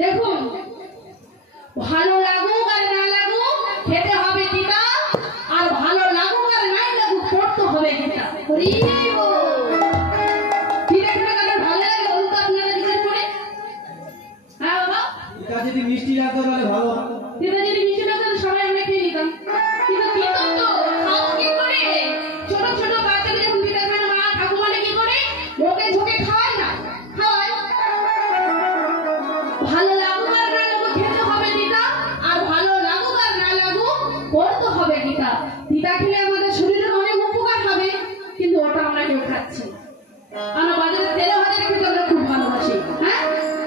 দেখুন, ভালো লাগুক আর না লাগুক খেতে হবে গীতা, আর ভালো লাগুক আর নাই লাগুক পড়তে হবে গীতা। যদি মিষ্টি লাগতো তাহলে ভালো হতো। যদি মিষ্টি লাগতো সবাই আমরা খেয়ে নিতাম, কিন্তু গীতা তো খাও কি করে? ছোট ছোট বাচ্চাকে যখন গীতা খায় না, মা ঠাকুমারা কি করে? লোকে ঝোঁকে খাওয়ায় না, খাওয়ায়। ভালো লাগুক আর না লাগুক খেতে হবে গীতা, আর ভালো লাগুক আর না লাগুক পড়তে হবে গীতা। গীতা খেলে আমাদের শরীরের অনেক উপকার হবে, কিন্তু ওটা আমরা কেউ খাচ্ছি। আমরা বাজারে তেলে ভাজা খেতে আমরা খুব ভালোবাসি, হ্যাঁ,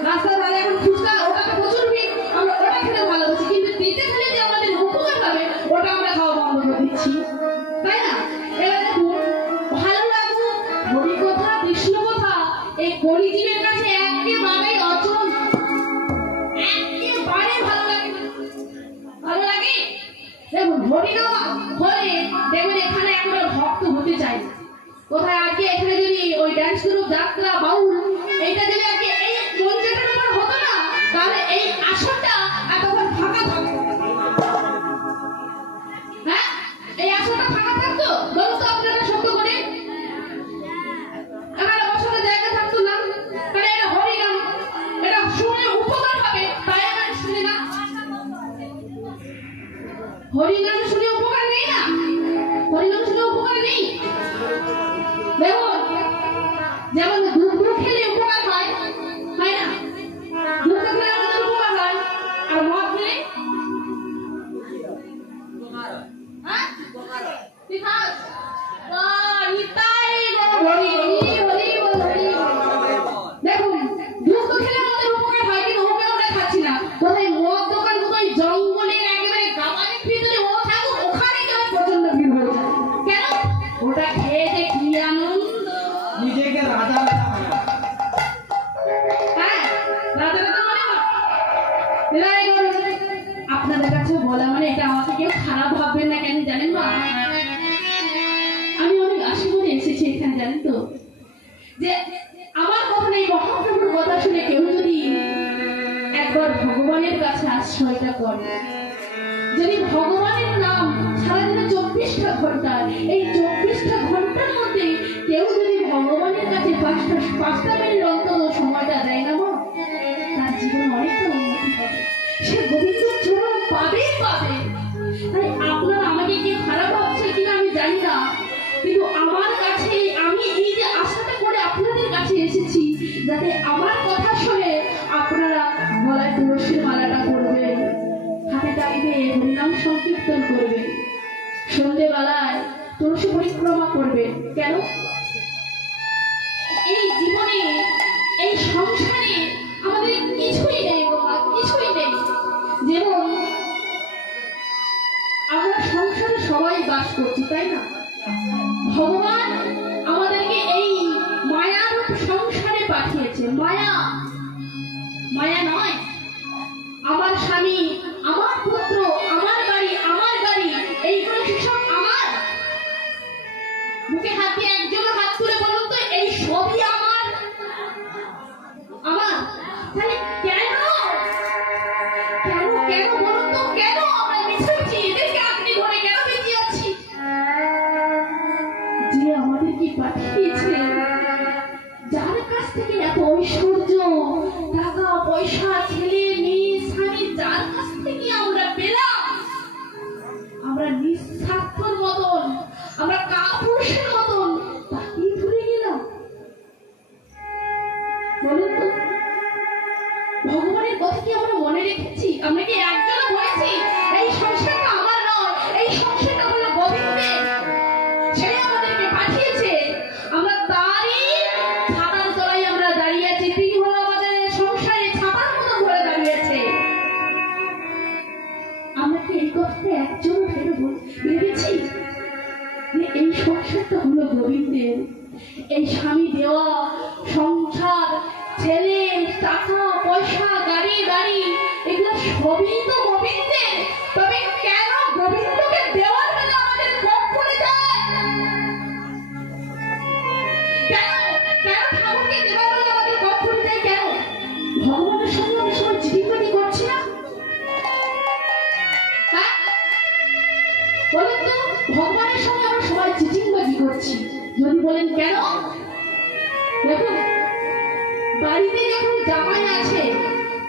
রাস্তার ধারে এখন ফুচকা, ওটা তো প্রচুর ভিড়, আমরা ওটা খেতে ভালোবাসি, কিন্তু দিতে খেলে যে আমাদের উপকার হবে ওটা আমরা খাওয়া বন্ধ করে দিচ্ছি, তাই না? এবার দেখুন, ভালো লাগুক হরি কথা কৃষ্ণ কথা এই কলিজীবের কাছে একেবারে অচল, একেবারে ভালো লাগে। ভালো লাগে দেখুন, হরিনাম হলে দেখবেন এখানে একেবারে ভক্ত হতে চাই। কোথায় আজকে এখানে যদি ওই ডান্স গ্রুপ, যাত্রা, বাউল, এইটা যদি আজকে এই মঞ্চটার উপর হতো না, তাহলে এই আসনটা এতক্ষণ ফাঁকা থাকতো। হ্যাঁ, এই আসনটা ফাঁকা থাকতো, বলুন তো আপনারা সত্য করে? এখানে বসার জায়গা থাকতো না, কারণ এটা হরিনাম, এটা শুনে উপকার হবে, তাই আমরা শুনি না। হরিনাম শুনে উপকার নেই না? হরিনাম শুনে উপকার নেই? দেখুন, যেমন দুধ খেলে উপকার হয়, হয় না? দুধ খেলে আমাদের উপকার হয়, আর মদ খেলে হ্যাঁ ঠিক আছে। দেখুন, দুধ খেলে আমাদের উপকার হয়, কিন্তু ওকে আমরা খাচ্ছি না। কোথায় মদ দোকান, কোথায় জঙ্গলের একেবারে গাবারের ভিতরে ও থাকুক, ওখানে কেউ প্রচন্ড ভিড় হয়ে যায়। কেন? ওটা খেয়ে যে কি আনন্দ, নিজেকে রাজা মনে হয়। হ্যাঁ, রাজা মনে হয়। আপনাদের কাছে বলা মানে এটা আমাকে কেউ খারাপ ভাববেন না, কেন জানেন না? আমি অনেক আশা করে এসেছি এখানে, জানেন তো, যে আমার কথা নেই, মহাপ্রভুর কথা শুনে কেউ যদি একবার ভগবানের কাছে আশ্রয়টা করে, যদি ভগবানের নাম সারাদিনে 24টা ঘন্টা, এই 24টা ঘন্টার মধ্যে কেউ যদি ভগবানের কাছে 5টা মিনিট অন্তত সময়টা দেয় না, তার জীবন অনেকটা উন্নতি হবে, সে গোবিন্দর চরণ পাবেই পাবে। তাই আপনারা আমাকে কি খারাপ ভাবছে কিনা আমি জানি না, কিন্তু আমার কাছে আমি এই যে আশাটা করে আপনাদের কাছে এসেছি, যাতে আমার কথা শুনে আপনারা গলায় তুলসীর মালাটা করবেন, হাতে তালিতে হরিনাম সংকীর্তন করবেন, সন্ধ্যেবেলায় তুলসী পরিক্রমা করবেন। কেন? এই জীবনে, এই সংসারে আমাদের কিছুই নেই বাবা, কিছুই নেই। যেমন আমরা সংসারে সবাই বাস করছি, তাই না? ভগবান আমাদেরকে এই মায়ার সংসারে পাঠিয়েছে। মায়া, মায়া নয়। আমার স্বামী, আমার পুত্র, আমার বাড়ি, আমার গাড়ি, এইগুলো সব আমার। মুখে হাত দিয়ে একজন হাত তুলে বলুন তো, এই সবই আমার, আমার। তাহলে কেন কেন কেন বলুন তো, কেন আমরা মিশাচ্ছি এদেরকে আপনি ঘরে কেন বেঁচে আছি? যে আমাদেরকে পাঠিয়েছে, যার কাছ থেকে এত ঐশ্বর্য, টাকা পয়সা, ছেলে মেয়ে, স্বামী, যার কাছ থেকে আমরা পেলাম, আমরা নিঃস্বার্থর মতন, আমরা কাপুরুষের মতন তাকে ভুলে গেলাম। বলুন তো, ভগবানের কথা কি আমরা মনে রেখেছি? আমরা কি একজনও বলেছি এই সংসারটা আমার নয়, এই সংসারটা হলো গোবিন্দের, সে আমাদেরকে পাঠিয়েছে, আমরা তারই ছাতার তলায় আমরা দাঁড়িয়ে আছি, তিনি হলো আমাদের সংসারে ছাতার মতো ধরে দাঁড়িয়েছে। আমরা কি এই কথাটা একজন ভেবেছি যে এই সংসারটা হলো গোবিন্দের, এই স্বামী দেওয়া সংসার, ছেলে, টাকা পয়সা, গাড়ি বাড়ি, এগুলো সবই তো গোবিন্দের। তবে কেন গোবিন্দকে দেওয়ার বেলা আমাদের কম পড়ে যায়? কেন কেন ঠাকুরকে দেওয়ার বেলা আমাদের কম পড়ে যায়? কেন? ভগবানের সঙ্গে অনেক সময় জীবিত বাড়িতে যখন জামাই আছে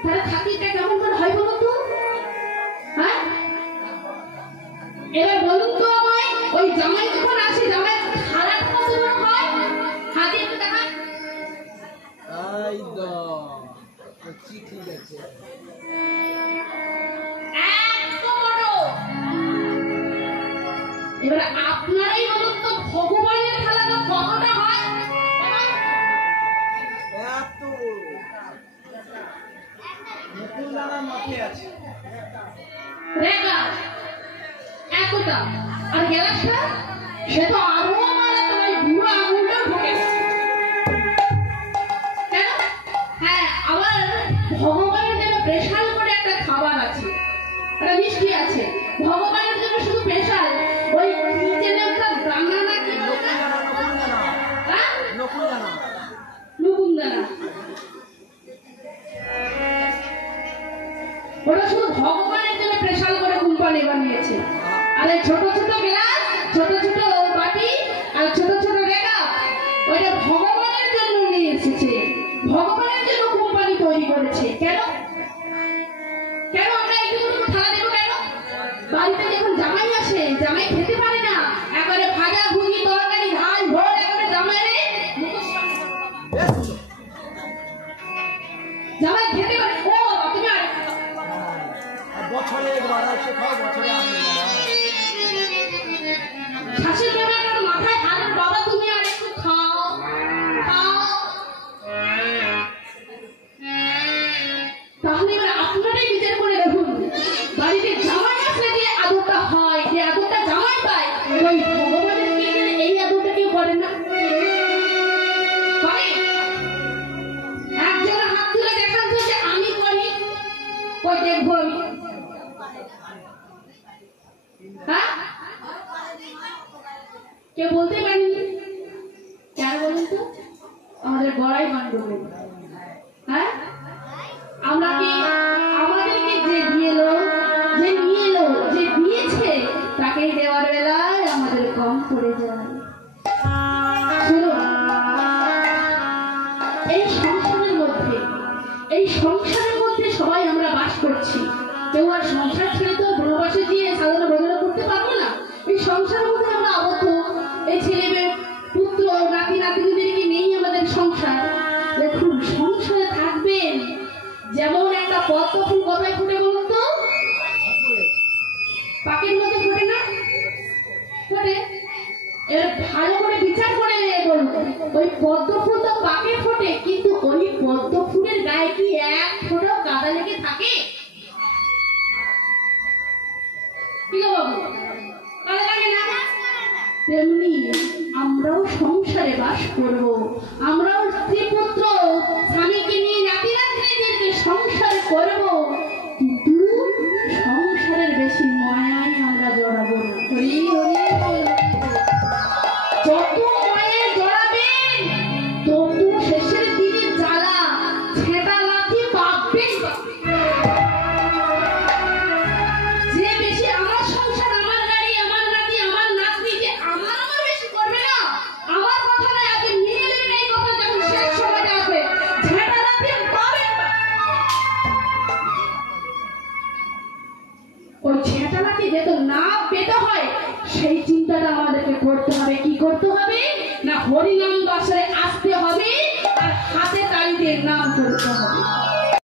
তাহলে থাকিটা কেমন করে হয় বলুন তো? হ্যাঁ, এবার বলুন তো আমায়, ওই জামাই যখন আছে জামাই খারাপ কত বড় হয়? হাতে একটু দেখান। ঠিক আছে। এত বড়। এবার আপনারাই বলুন তো ভগবানের থালাটা কতটা হয়? রেখা এতটা, আর গ্যালাসটা সে তো আরো মারাত্মক, ওই বুড়ো আঙুলটা ঢোকে। কেন? হ্যাঁ, আবার ভগবানের জন্য স্পেশাল করে একটা খাবার আছে, একটা মিষ্টি আছে ভগবানের জন্য শুধু স্পেশাল। ওই কি যেন একটা দানা না কি বলে না? হ্যাঁ, নকুলদানা। ওটা শুধু ভগবানের জন্য স্পেশাল করে কোম্পানি বানিয়েছে। আর এই ছোট ছোট গ্লাস, ছোট ছোট বাটি আর ছোট ছোট রেখা, ওইটা ভগবানের জন্য নিয়ে এসেছে, ভগবানের জন্য কোম্পানি তৈরি করেছে। কেন কেন আমরা এইটুকু থালা দেবো কেন? বাড়িতে যখন জামাই আসে, জামাই খেতে পারে না, একেবারে ভাজা ভুজি তরকারি ঝাল ঝোল একেবারে জামাই জামাই খেতে পারে। ও তুমি বছরে একবার আসে খাও, বছরে আসে শাশুড়ি বেমার মাথায় হাত, বাবা তুমি আর একটু খাও খাও। তাহলে এবার আপনারাই বিচার করে দেখুন, বাড়িতে জামাই আসলে যে আদরটা হয়, যে আদরটা জামাই পায়, ওই ভগবানের কি এই আদরটা কেউ করে না? করে? একজন হাত তুলে দেখান তো যে আমি করি, ওই দেখবো আমি। হ্যাঁ, কেউ বলতে পারেনি। কেন বলুন তো? আমাদের গড়াই বান্ধব। হ্যাঁ, আমরা কি আমাদেরকে যে দিয়েলো, যে নিয়ে এলো, যে দিয়েছে, তাকেই দেওয়ার বেলায় আমাদের কম পড়ে যায়। শুনুন, এই সংসারের মধ্যে, এই সংসারের মধ্যে সবাই আমরা বাস করছি। কেউ আর সংসার ছেড়ে তো বনবাসে গিয়ে সাধারণ ভোজনা করতে পারবো না। এই সংসারের মধ্যে আমরা আবদ্ধ। এই ছেলে মেয়ে পুত্র নাতি নাতিদেরকে নিয়েই আমাদের সংসার। দেখুন, সংসারে থাকবেন যেমন একটা পদ্ম ফুল কোথায় ফুটে বলুন তো? পাকের মধ্যে ফোটে না? ফোটে। এর ভালো করে বিচার করে বলুন, ওই পদ্ম ফুল তো পাকে ফোটে, কিন্তু ওই পদ্ম ফুলের গায়ে কি এক ফোঁটাও কাদা লেগে থাকে? তেমনি আমরাও সংসারে বাস করব, আমরাও স্ত্রী পুত্র স্বামীকে নিয়ে নাতি নাতনিদেরকে সংসার করব, কিন্তু সংসারের বেশি মায়ায় আমরা জড়াবো না। যত মায়ে জড়াবেন তত শেষের দিনে জ্বালা ছেঁটা লাথি পাবেন। যে বেশি আমার সংসার, আমার গাড়ি, আমার নাতি, আমার নাতনি, যে আমার আমার বেশি করবে না, আমার কথা নয়, আপনি নিয়ে নেবেন এই কথা যখন শেষ সময়টা আসবে, ছেঁটা লাথি পাবেন না। ওই ছেঁটা লাথি যেহেতু না পেতে হয়, সেই চিন্তাটা আমাদেরকে করতে হবে। কি করতে হবে না, হরিনাম বাসরে আসতে হবে আর হাতে তালি দিয়ে নাম করতে হবে।